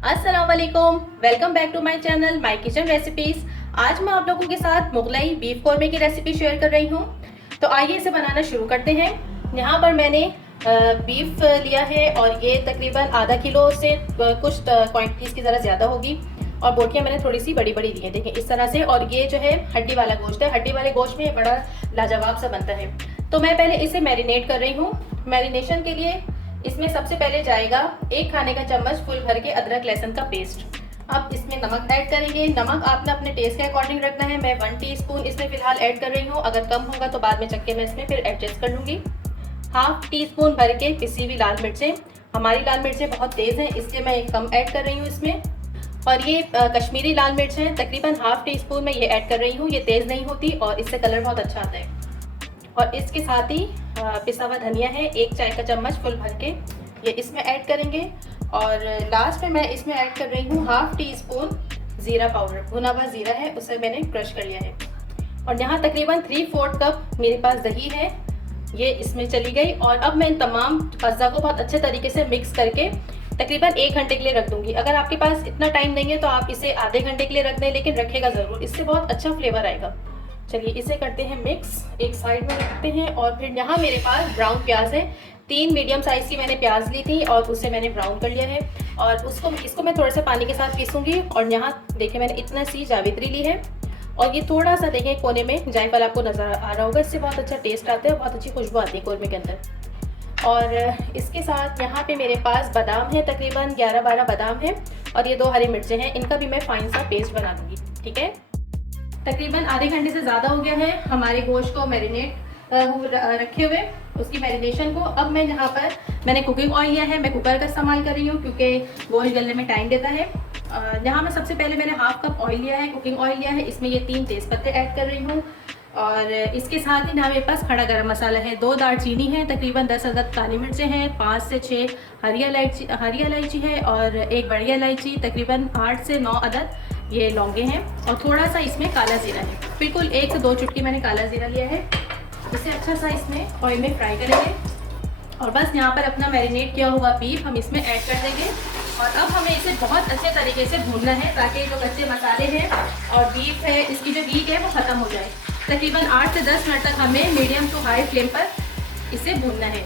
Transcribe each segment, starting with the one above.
अस्सलाम वालेकुम, welcome back to my channel my kitchen recipes. आज मैं आप लोगों के साथ मुगलाई बीफ कौरमे की रेसिपी शेयर कर रही हूँ। तो आइए इसे बनाना शुरू करते हैं। यहाँ पर मैंने बीफ लिया है और ये तकरीबन आधा किलो से कुछ क्वांटिटी इसकी ज़रा ज़्यादा होगी। और बोटियाँ मैंने थोड़ी सी बड़ी बड़ी ली हैं, देखें इस तरह से। और ये जो है हड्डी वाला गोश्त है, हड्डी वाले गोश्त में बड़ा लाजवाब सा बनता है। तो मैं पहले इसे मैरिनेट कर रही हूँ। मैरिनेशन के लिए इसमें सबसे पहले जाएगा 1 खाने का चम्मच फुल भर के अदरक लहसुन का पेस्ट। अब इसमें नमक ऐड करेंगे। नमक आपने अपने टेस्ट के अकॉर्डिंग रखना है। मैं 1 टीस्पून इसमें फिलहाल ऐड कर रही हूँ, अगर कम होगा तो बाद में चक्के में इसमें फिर एडजस्ट कर लूँगी। 1/2 टीस्पून भर के पिसी हुई लाल मिर्चें। हमारी लाल मिर्चें बहुत तेज़ हैं, इसलिए मैं कम ऐड कर रही हूँ इसमें। और ये कश्मीरी लाल मिर्च है, तकरीबन 1/2 टीस्पून मैं ये ऐड कर रही हूँ। ये तेज़ नहीं होती और इससे कलर बहुत अच्छा आता है। और इसके साथ ही पिसा हुआ धनिया है, 1 चाय का चम्मच फुल भर के, ये इसमें ऐड करेंगे। और लास्ट में मैं इसमें ऐड कर रही हूँ 1/2 टीस्पून ज़ीरा पाउडर। भुना हुआ ज़ीरा है, उसे मैंने क्रश कर लिया है। और यहाँ तकरीबन 3/4 कप मेरे पास दही है, ये इसमें चली गई। और अब मैं इन तमाम अज़्ज़ा को बहुत अच्छे तरीके से मिक्स करके तकरीबन 1 घंटे के लिए रख दूँगी। अगर आपके पास इतना टाइम नहीं है तो आप इसे आधे घंटे के लिए रख दें, लेकिन रखेगा ज़रूर, इससे बहुत अच्छा फ्लेवर आएगा। चलिए इसे करते हैं मिक्स, एक साइड में रखते हैं। और फिर यहाँ मेरे पास ब्राउन प्याज है, 3 मीडियम साइज़ की मैंने प्याज ली थी और उसे मैंने ब्राउन कर लिया है। और इसको मैं थोड़ा सा पानी के साथ पीसूँगी। और यहाँ देखिए मैंने इतना सी जावित्री ली है। और ये थोड़ा सा देखें कोने में जायफल आपको नज़र आ रहा होगा, इससे बहुत अच्छा टेस्ट आता है, बहुत अच्छी खुशबू आती है कौरमे के अंदर। और इसके साथ यहाँ पे मेरे पास बादाम है, तकरीबन 11-12 बादाम है। और ये 2 हरी मिर्चें हैं, इनका भी मैं फाइन सा पेस्ट बना दूँगी। ठीक है, तकरीबन आधे घंटे से ज़्यादा हो गया है हमारे गोश्त को मैरिनेट रखे हुए, उसकी मैरिनेशन को। अब मैं यहाँ पर मैंने कुकिंग ऑयल लिया है, मैं कुकर का इस्तेमाल कर रही हूँ क्योंकि गोश्त गलने में टाइम देता है। यहाँ मैं सबसे पहले मैंने 1/2 कप ऑयल लिया है, कुकिंग ऑयल लिया है, इसमें ये 3 तेज़पत्ते ऐड कर रही हूँ। और इसके साथ ही यहाँ मेरे पास खड़ा गरम मसाला है, 2 दालचीनी है, तकरीबन 10 अदद काली मिर्चें हैं, 5 से 6 हरी इलायची है और 1 बड़ी इलायची, तकरीबन 8 से 9 अदद ये लौंगे हैं। और थोड़ा सा इसमें काला ज़ीरा है, बिल्कुल 1 से 2 चुटकी मैंने काला ज़ीरा लिया है। इसे अच्छा सा इसमें ऑयल में फ्राई करेंगे। और बस यहाँ पर अपना मैरिनेट किया हुआ बीफ हम इसमें ऐड कर देंगे। और अब हमें इसे बहुत अच्छे तरीके से भूनना है ताकि जो कच्चे मसाले हैं और बीफ है, इसकी जो हीट है वो ख़त्म हो जाए। तकरीबन 8 से 10 मिनट तक हमें मीडियम टू हाई फ्लेम पर इसे भूनना है।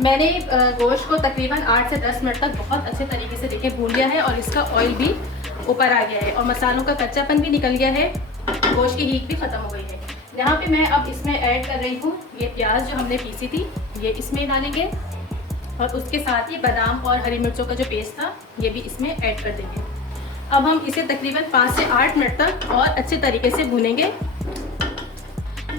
मैंने गोश्त को तकरीबन 8 से 10 मिनट तक बहुत अच्छे तरीके से देखे भून लिया है और इसका ऑयल भी ऊपर आ गया है और मसालों का कच्चापन भी निकल गया है, गोश्त की हीट भी ख़त्म हो गई है। यहाँ पे मैं अब इसमें ऐड कर रही हूँ ये प्याज जो हमने पीसी थी, ये इसमें डालेंगे। और उसके साथ ही बादाम और हरी मिर्चों का जो पेस्ट था ये भी इसमें ऐड कर देंगे। अब हम इसे तकरीबन 5 से 8 मिनट तक और अच्छे तरीके से भूनेंगे।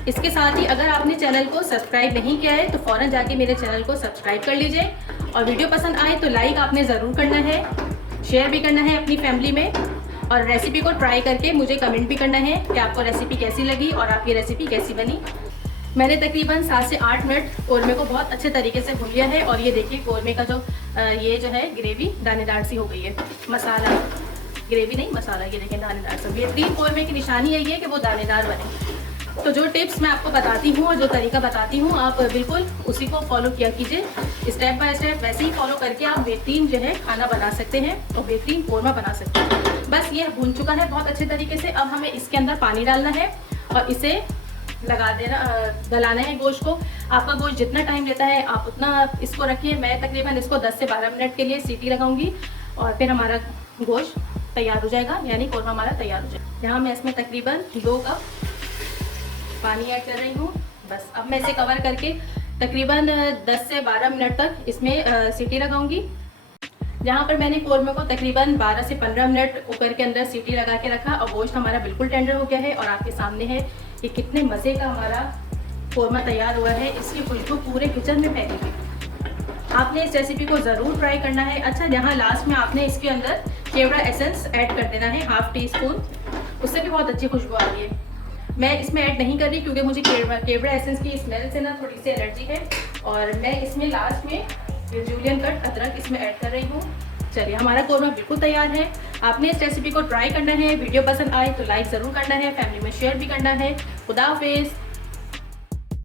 इसके साथ ही अगर आपने चैनल को सब्सक्राइब नहीं किया है तो फ़ौरन जाके मेरे चैनल को सब्सक्राइब कर लीजिए। और वीडियो पसंद आए तो लाइक आपने ज़रूर करना है, शेयर भी करना है अपनी फैमिली में। और रेसिपी को ट्राई करके मुझे कमेंट भी करना है कि आपको रेसिपी कैसी लगी और आपकी रेसिपी कैसी बनी। मैंने तकरीबन 7 से 8 मिनट कौरमे को बहुत अच्छे तरीके से भून लिया है। और ये देखिए कौरमे का ये जो है ग्रेवी दानेदार सी हो गई है, मसाला ग्रेवी नहीं मसाला, ये देखें दानेदार सा। बेहतरीन कौरमे की निशानी है ये कि वो दानेदार बने। तो जो टिप्स मैं आपको बताती हूँ और जो तरीका बताती हूँ आप बिल्कुल उसी को फॉलो किया कीजिए, स्टेप बाय स्टेप वैसे ही फॉलो करके आप बेहतरीन जो है खाना बना सकते हैं और बेहतरीन कौरमा बना सकते हैं। बस ये भून चुका है बहुत अच्छे तरीके से। अब हमें इसके अंदर पानी डालना है और इसे लगा देना, गलाना है गोश्त को। आपका गोश्त जितना टाइम लेता है आप उतना इसको रखिए। मैं तकरीबन इसको 10 से 12 मिनट के लिए सीटी लगाऊंगी और फिर हमारा गोश्त तैयार हो जाएगा, यानी कौरमा हमारा तैयार हो जाएगा। यहाँ मैं इसमें तकरीबन 2 कप पानी ऐड कर रही हूँ। बस अब मैं इसे कवर करके तकरीबन 10 से 12 मिनट तक इसमें सीटी लगाऊंगी। जहाँ पर मैंने कौरमे को तकरीबन 12 से 15 मिनट कुकर के अंदर सीटी लगा के रखा और गोश्त हमारा बिल्कुल टेंडर हो गया है। और आपके सामने है कि कितने मज़े का हमारा कौरमा तैयार हुआ है, इसकी खुशबू पूरे किचन में फैली हुई। आपने इस रेसिपी को ज़रूर ट्राई करना है। अच्छा, यहाँ लास्ट में आपने इसके अंदर केवड़ा एसेंस ऐड कर देना है 1/2 टीस्पून, उससे भी बहुत अच्छी खुशबू आ रही है। मैं इसमें ऐड नहीं कर रही क्योंकि मुझे केवड़ा एसेंस की स्मेल से ना थोड़ी सी एलर्जी है। और मैं इसमें लास्ट में जूलियन कट अदरक इसमें ऐड कर रही हूँ। चलिए हमारा कौरमा बिल्कुल तैयार है। आपने इस रेसिपी को ट्राई करना है। वीडियो पसंद आए तो लाइक ज़रूर करना है, फैमिली में शेयर भी करना है। खुदा हाफिज़।